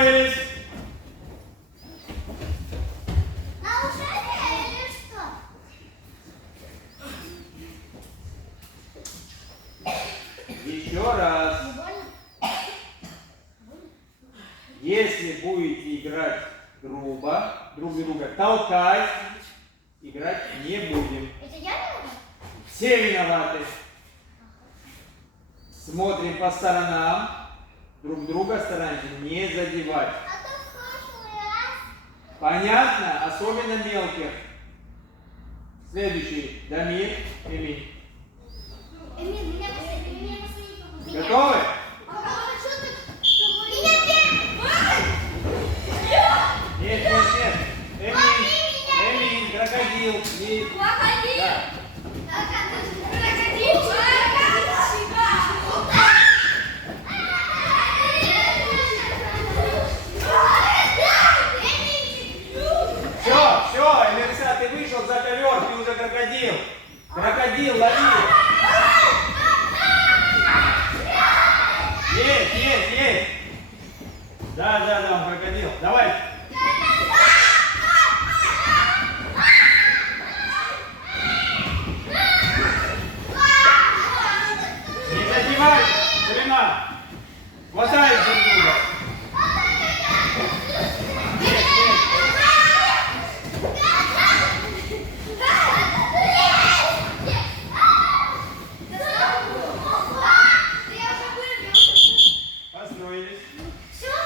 Элис? Нарушение или что? Еще раз. Не больно? Если будете играть грубо, друг друга толкать, играть не будем. Это я виновата? Все виноваты. Смотрим по сторонам, друг друга стараемся не задевать. А то в прошлый раз. Понятно? Особенно мелких. Следующий. Дамир, Эмиль. Эмиль, меня посадите. Готовы? Папа, что ты? Меня первый! Нет, нет, нет. Эмиль, крокодил. Да. Все, Эмирса, ты вышел за ковер, ты уже крокодил. Крокодил, лови. Есть. Да.